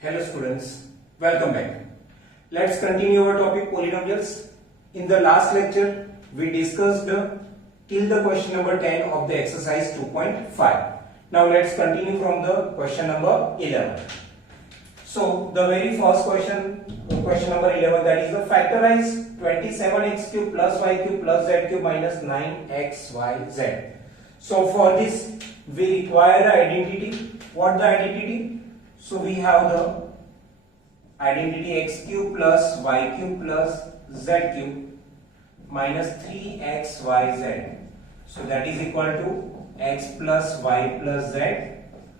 Hello students, welcome back. Let's continue our topic polynomials. In the last lecture, we discussed till the question number 10 of the exercise 2.5. Now let's continue from the question number 11. So the very first question number 11, that is the factorize 27x cube plus y cube plus z cube minus 9xyz. So for this we require an identity. What the identity? So we have the identity x cube plus y cube plus z cube minus 3xyz. So that is equal to x plus y plus z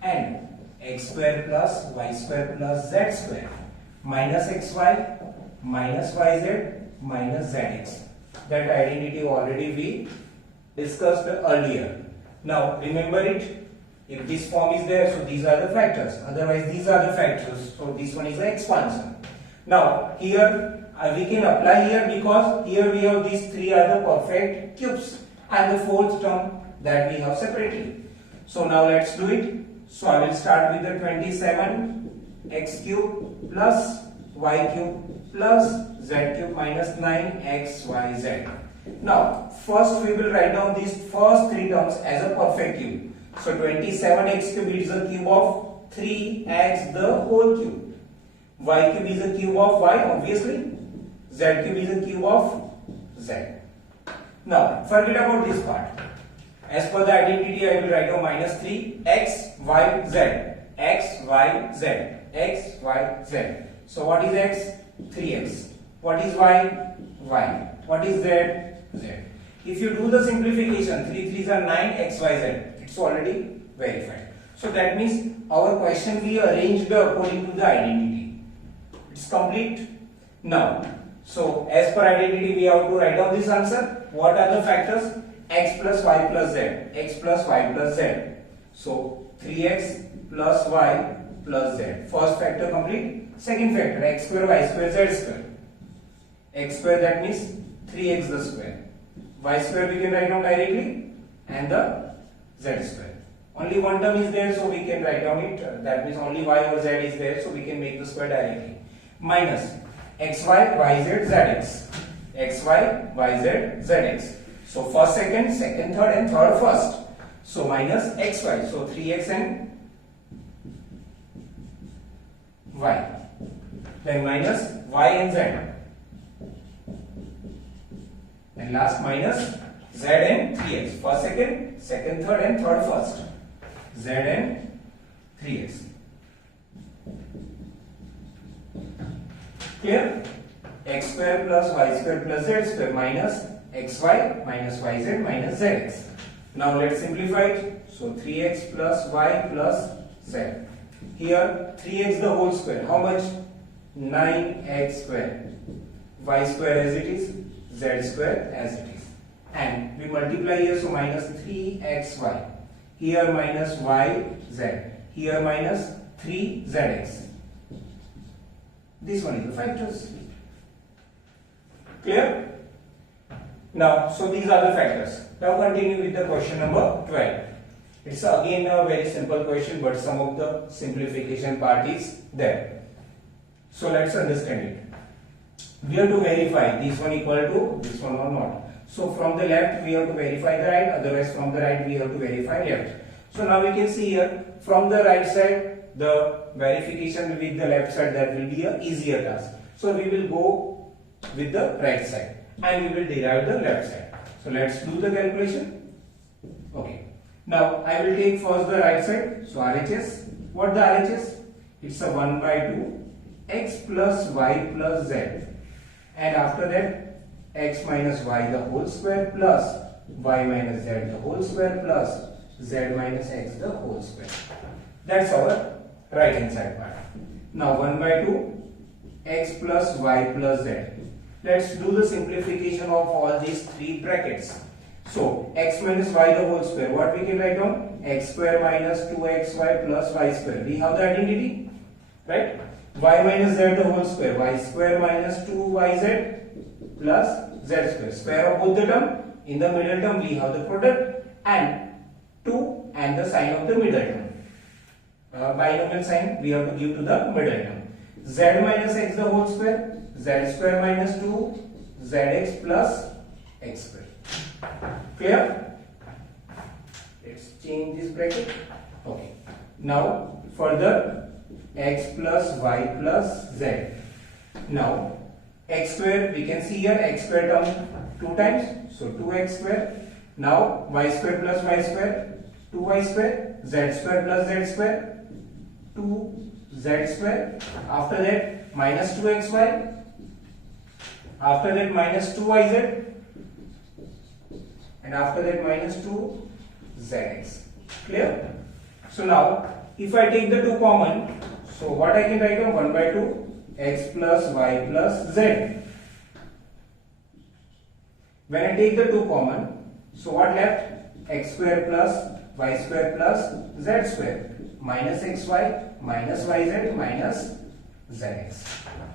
and x square plus y square plus z square minus xy minus yz minus zx. That identity already we discussed earlier. Now remember it. If this form is there, so these are the factors. Otherwise, these are the factors. So this one is the expansion. Now here we can apply here because here we have these three are the perfect cubes and the fourth term that we have separately. So now let's do it. So I will start with the 27x cube plus y cube plus z cube minus 9xyz. Now first we will write down these first three terms as a perfect cube. So 27x cube is a cube of 3x the whole cube. Y cube is a cube of y, obviously. Z cube is a cube of z. Now forget about this part. As per the identity, I will write down minus 3 x y z x y z x y z. So what is x? 3x. What is y? Y. What is z? Z. If you do the simplification, 3 3s are 9 x y z. It's already verified. So that means our question we arranged according to the identity. It's complete. Now, so as per identity we have to write down this answer. What are the factors? X plus y plus z. X plus y plus z. So 3x plus y plus z. First factor complete. Second factor, x square y square z square. X square, that means 3x the square. Y square we can write down directly and the z square. Only one term is there, so we can write down it. That means only y over z is there, so we can make the square directly. Minus xy, yz, zx. xy, yz, zx. So first, second, third, and third first. So minus xy. So 3x and y. Then minus y and z. And last minus z and 3x. First, second, third, and third first. Z and 3x. Clear? X square plus y square plus z square minus xy minus yz minus zx. Now let's simplify it. So 3x plus y plus z. Here 3x the whole square. How much? 9x square. Y square as it is. Z square as it is. And we multiply here, so minus 3xy. Here minus yz. Here minus 3zx. This one is the factors. Clear? Now, so these are the factors. Now continue with the question number 12. It's again a very simple question, but some of the simplification part is there. So let's understand it. We have to verify this one equal to this one or not. So from the left we have to verify the right, otherwise from the right we have to verify left. So now we can see here from the right side the verification with the left side, that will be a easier task. So we will go with the right side and we will derive the left side. So let's do the calculation. Okay. Now I will take first the right side. So RHS. What the RHS? It's a 1 by 2 x plus y plus z. And after that x minus y the whole square plus y minus z the whole square plus z minus x the whole square. That's our right hand side part. Now 1 by 2 x plus y plus z. Let's do the simplification of all these three brackets. So x minus y the whole square. What we can write down? X square minus 2xy plus y square. We have the identity, right? Y minus z the whole square. Y square minus 2yz plus z square. Square of both the term. In the middle term we have the product and 2 and the sign of the middle term. binomial sign we have to give to the middle term. Z minus x the whole square, z square minus 2 zx plus x square. Clear? Let's change this bracket. Okay. Now further x plus y plus z. Now x square, we can see here x square term 2 times, so 2x square. Now y square plus y square, 2y square, z square plus z square, 2z square. After that minus 2xy, after that minus 2yz, and after that minus 2zx. Clear? So now if I take the 2 common, so what I can write down? 1 by 2 x plus y plus z. When I take the 2 common, so what left? X square plus y square plus z square, minus xy minus yz minus zx,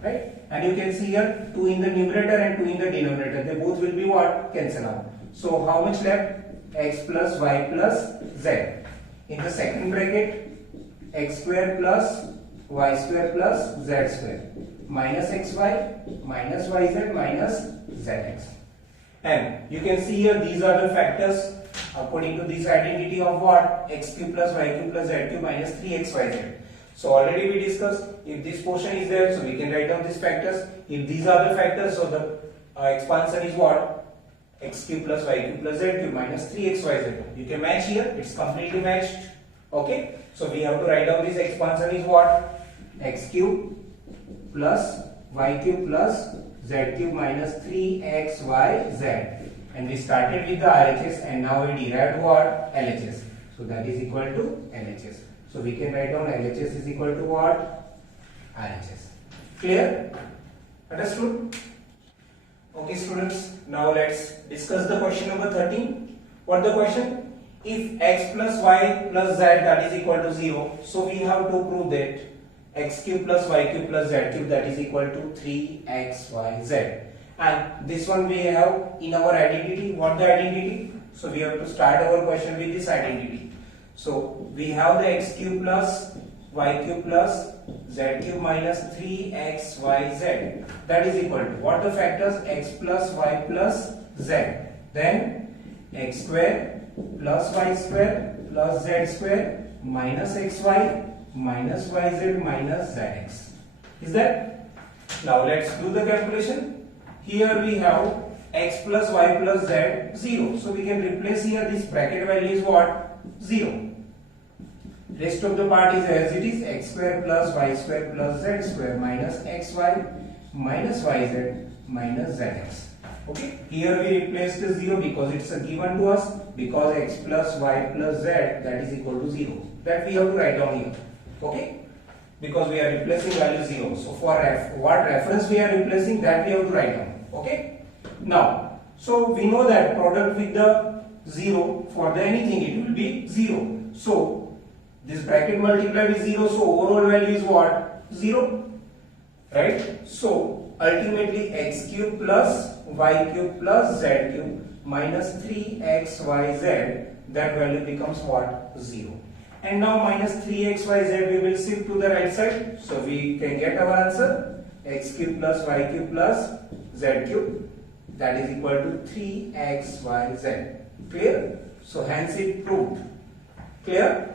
right? And you can see here 2 in the numerator and 2 in the denominator, they both will be what? Cancel out. So how much left? X plus y plus z. In the second bracket, x square plus y square plus z square, minus xy minus yz minus zx. And you can see here these are the factors according to this identity of what? X cube plus y cube plus z cube minus 3xyz. So already we discussed, if this portion is there, so we can write down these factors. If these are the factors, so the expansion is what? X cube plus y cube plus z cube minus 3xyz. You can match here, it's completely matched. Okay, so we have to write down this expansion is what? X cube plus y cube plus z cube minus 3xyz. And we started with the RHS and now we derived what? LHS. So that is equal to LHS. So we can write down LHS is equal to what? RHS. Clear? Understood? Okay students, now let's discuss the question number 13. What the question? If x plus y plus z that is equal to 0, so we have to prove that x cube plus y cube plus z cube that is equal to 3xyz. And this one we have in our identity. What the identity? So we have to start our question with this identity. So we have the x cube plus y cube plus z cube minus 3xyz that is equal to what the factors? X plus y plus z, then x square plus y square plus z square minus xy minus yz minus zx. Is that? Now let's do the calculation. Here we have x plus y plus z 0, so we can replace here this bracket value is what? 0. Rest of the part is as it is, x square plus y square plus z square minus xy minus yz minus zx. Okay, here we replace the 0 because it's a given to us, because x plus y plus z that is equal to 0. That we have to write down here. Okay, because we are replacing value 0. So for what reference we are replacing, that we have to write down. Okay, now so we know that product with the 0 for the anything it will be 0. So this bracket multiplied with 0, so overall value is what? 0, right? So ultimately x cube plus y cube plus z cube minus 3xyz, that value becomes what? 0. And now minus 3xyz we will shift to the right side, so we can get our answer x cube plus y cube plus z cube that is equal to 3xyz. Clear? So hence it proved. Clear?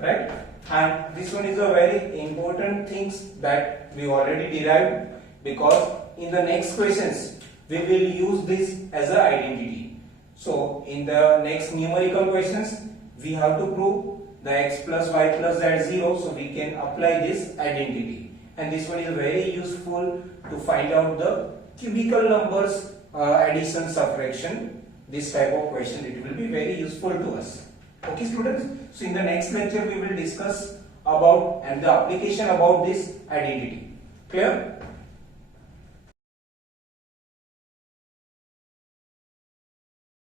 Right? And this one is a very important things that we already derived, because in the next questions we will use this as an identity. So in the next numerical questions we have to prove the x plus y plus z 0, so we can apply this identity. And this one is very useful to find out the cubical numbers, addition, subtraction, this type of question. It will be very useful to us. Okay students, so in the next lecture we will discuss about and the application about this identity. Clear?